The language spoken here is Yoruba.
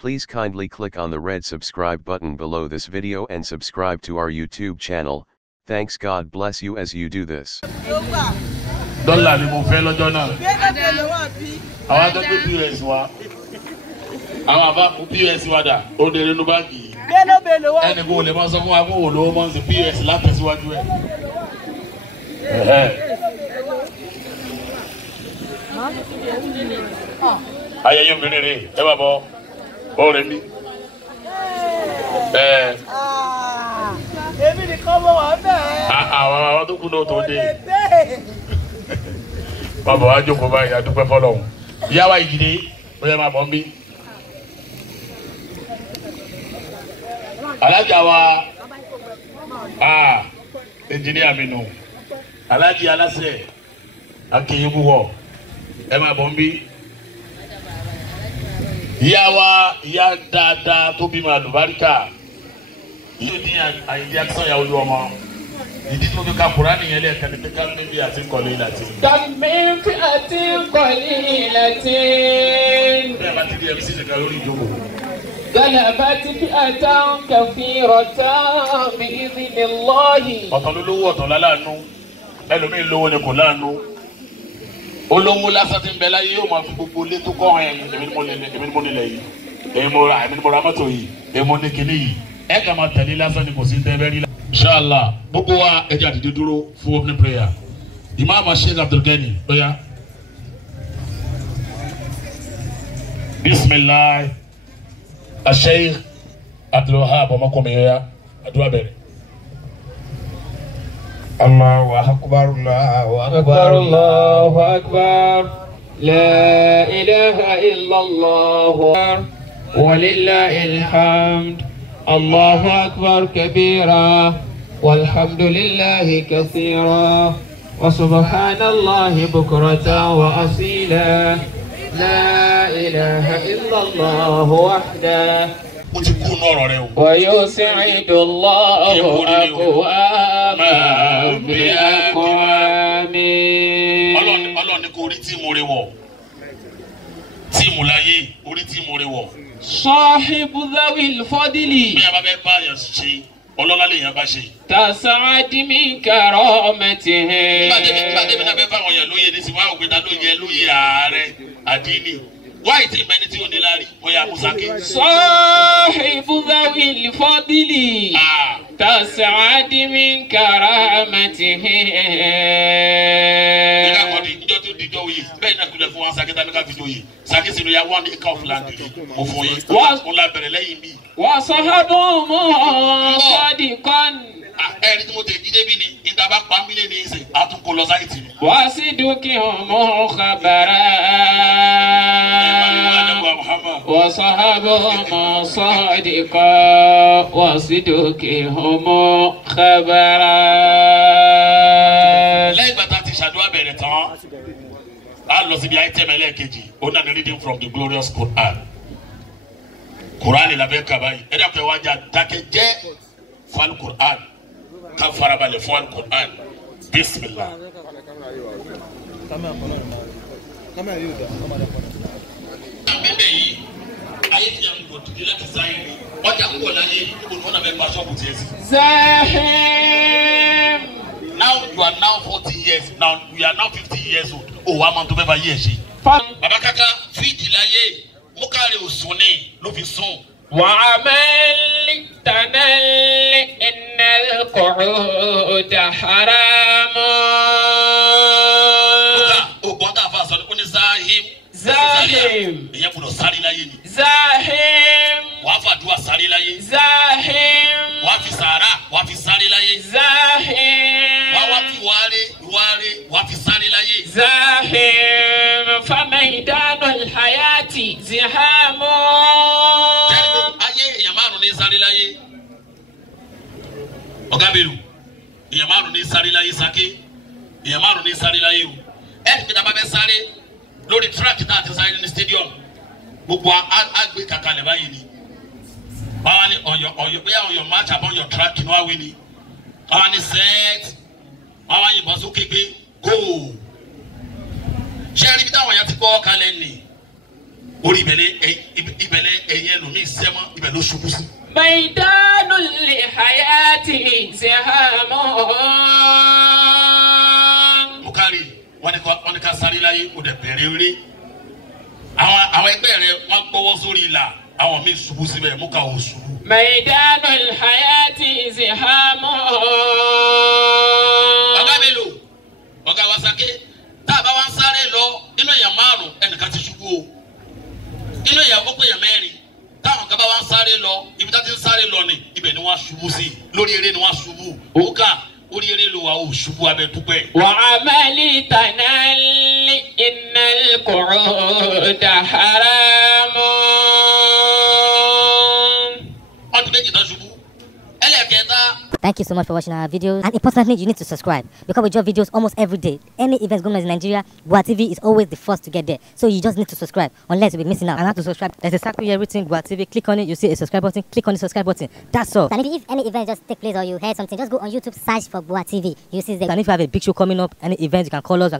Please kindly click on the red subscribe button below this video and subscribe to our YouTube channel. Thanks, God bless you as you do this. Dollar ni mo fẹ́ lọ́jọ́ náà. Àwọn tó gbé POS wa. Àwọn àbá POS wa dà. Ó dé nínú báńkì. Ẹni kò lè máa sọ fún wa kó wò lówó máa ń ṣe POS látẹ̀síwájú ẹ̀. Ayẹyẹ obìnrin rẹ̀ ẹ bá bọ̀ ó rẹ̀ mí. Èmi nìkan mọ̀ wá bẹ́ẹ̀. Àwọn tó kú náà tó dé. Bàbá wa jókòó báyìí adúpẹ́ fọlọ́hún. Ìyá wa ìdílé ó yẹ máa bọ̀ ń bí. Alájà wa ẹnjìníà mi nù. Alájì aláṣẹ akéyébú wọ̀ ẹ máa bọ̀ ń bí. Ìyá wa ìyá dáadáa tó bímọ àlùbáríkà. Yóò dín àyíjí akísọ̀ ìyá olú ọmọ. Ìdí tó fi ka Kùránì yẹn lẹ́ẹ̀kan ní pé ká mímí àti kọ̀lé ìlàtí. Kàmí àti kọ̀lé ìlàtí. Bẹ́ẹ̀ bá ti di MC nìkan lórí ìjókòó. Gàlàbá ti fi àtàwọn kàfí rọ̀tà bí ìdílé lọ́ọ̀hì. Ọ̀tọ̀ ló lówó ọ̀tọ̀ láláàánú. Ẹlòmíín lówó ni kò láàánú. Olówó lásán ti ń bẹ láyé yóò máa fi gbogbo ilé tó kọ́ ẹ̀ èmi ni mo nílẹ̀ yìí. Èmi mo ra mọ́tò yìí. Èmi mo ní kinní yìí. Ẹ kà máa tẹ̀lé lásán ni kò sí tẹ́ bẹ́ẹ̀ rí la. Inshallah, gbogbo wa ẹ jẹ́ á dìde dúró fún opening prayer. Imam Sheikh Abdulgani, oya. Bismillah. Sheikh Abdulwahab ọmọkùnrin oya. Àdúrà bẹ̀rẹ̀. Allahu akbar, Allahu akbar, Allahu akbar. La ilaha illallah wa lillahil hamd. الله أكبر كبيرا والحمد لله كثيرا وسبحان الله بكرة وأصيلا لا إله إلا الله وحده ويسعد الله أقواما بأقوام. Ọlọ́run ní kò rí tí mo rẹ wọ̀ tí mo láyé orí tí mo rẹ wọ̀. صاحب ذوي الفضل تسعد من كرامته صاحب ذوي الفضل تسعد من كرامته. وصحبهم صادقا وصدقهم خبرا وصحبهم صادقا وصدقهم خبرا. Allah si bi item ẹlẹ́ẹ̀kejì ó náà ní reading from the glorious Quran. Quran la bẹ́ẹ̀ kaba yìí ẹ̀dá pé wájà dákẹ́ jẹ́ fún Quran ká farabalẹ̀ fún Quran. Bismillah. Bẹ́ẹ̀ yìí ayé ti yà ń bọ̀ tìdí láti sáyé ni ọjà ń bọ̀ láyé níbo ni wọ́n náà bẹ́ẹ̀ bá ṣọ́ọ̀bù tiẹ̀ sí. Zahim. Now you are now 40 years. Now we are now 50 years old. Oh, wa máa tó fẹ́ bá yí ẹ̀ ṣe. Bàbá kaka fíìdì láyé múkàrí òsùn ni ló fi sùn. وعمل تنل إن القعود حرام. Ògbọ́n tá a fa sọ ni ó ní Zahim. Zahim. Ìyẹn gbọ́dọ̀ sáré láyé ni. Zahim. Wàá fàdúrà sáré láyé. Zahim. Wàá fi sàárà wàá fi sáré láyé. Zahim. Wàá fi wàárẹ̀ wàá fi sáré láyé. زاحم فميدان الحياة زحام. Ayé èèyàn márùn-ún ní sáré láyé. Ọ̀gá bẹ̀rù èèyàn márùn-ún ní sáré láyé Sake. Èèyàn márùn-ún ní sáré láyé o. Ẹ̀ẹ́dì pé dábàá bẹ́ sáré lórí tíráàkì náà ti sáré ní stadium. Gbogbo àgbẹ̀ kàkàlẹ̀ báyìí ni. Báwa ni ọ̀yọ̀ bóyá ọ̀yọ̀ match àbọ̀ ọ̀yọ̀ tíráàkì ní wàá wí ni. Báwa ni set. Báwa yìnbọn sókè pé go. Ṣé ẹni bí táwọn èèyàn ti gbọ́ kalẹ̀ nì? orí ìbẹ̀lẹ̀ ẹ̀yẹ lómi sẹ́mọ́ ibẹ̀ ló ṣubú sí. ميدان الحياة زحام. Bukari wọ́n ní ká sáré láyé kò dẹ̀ bẹ̀rẹ̀ eré àwọn ẹgbẹ́ rẹ̀ wọ́n gbọ́wọ́ sórí ìlà àwọn míì ṣubú síbẹ̀ mú ká ò ṣubú. ميدان الحياة زحام. ọ̀gá mélòó ọ̀gá Wasake tá a bá wá ń sáré lọ inú èèyàn márùn ẹnìkan ti ṣubú o inú èèyàn ó pè èèyàn mẹ́rin táwọn kan bá wá ń sáré lọ ibi tá ti ń sáré lọ ni ibẹ̀ ni wọ́n ṣubú sí lórí eré ni wọ́n ṣubú òkà orí eré ló wà ó ṣubú abẹ́ dúpẹ́. وعملي تنال إن القعود حرام. ọdún méjì tó ṣubú ẹlẹ́kẹ̀ẹ́ta. Thank you so much for watching our videos. And importantly, you need to subscribe because we drop videos almost every day. Any events going on in Nigeria, Gua TV is always the first to get there. So you just need to subscribe unless you'll be missing out. And how to subscribe? There's a circle here written Gua TV. Click on it, you see a subscribe button. Click on the subscribe button. That's all. And if any event just take place or you heard something, just go on YouTube, search for Gua TV. You see the. And if you have a big show coming up, any event, you can call us.